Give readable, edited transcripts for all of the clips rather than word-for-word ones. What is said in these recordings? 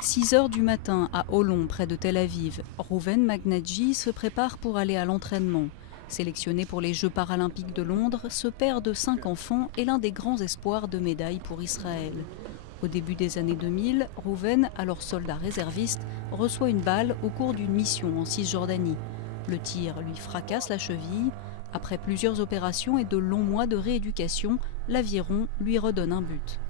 6 heures du matin à Holon, près de Tel Aviv, Rouven Magnadji se prépare pour aller à l'entraînement. Sélectionné pour les Jeux paralympiques de Londres, ce père de 5 enfants est l'un des grands espoirs de médailles pour Israël. Au début des années 2000, Rouven, alors soldat réserviste, reçoit une balle au cours d'une mission en Cisjordanie. Le tir lui fracasse la cheville. Après plusieurs opérations et de longs mois de rééducation, l'aviron lui redonne un but.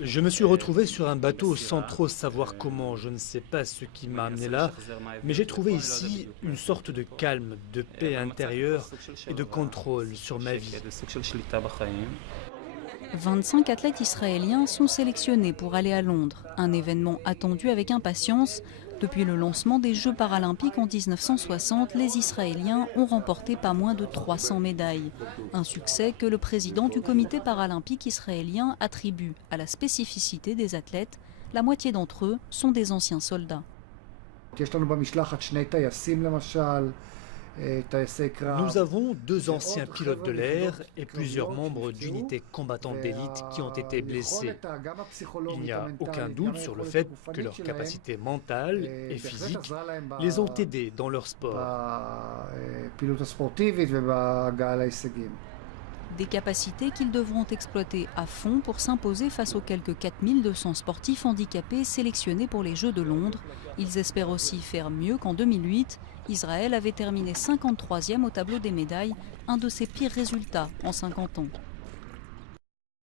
Je me suis retrouvé sur un bateau sans trop savoir comment, je ne sais pas ce qui m'a amené là, mais j'ai trouvé ici une sorte de calme, de paix intérieure et de contrôle sur ma vie. 25 athlètes israéliens sont sélectionnés pour aller à Londres, un événement attendu avec impatience. Depuis le lancement des Jeux paralympiques en 1960, les Israéliens ont remporté pas moins de 300 médailles. Un succès que le président du comité paralympique israélien attribue à la spécificité des athlètes. La moitié d'entre eux sont des anciens soldats. Nous avons 2 anciens pilotes de l'air et plusieurs membres d'unités combattantes d'élite qui ont été blessés. Il n'y a aucun doute sur le fait que leurs capacités mentales et physiques les ont aidés dans leur sport. Des capacités qu'ils devront exploiter à fond pour s'imposer face aux quelques 4200 sportifs handicapés sélectionnés pour les Jeux de Londres. Ils espèrent aussi faire mieux qu'en 2008. Israël avait terminé 53e au tableau des médailles, un de ses pires résultats en 50 ans.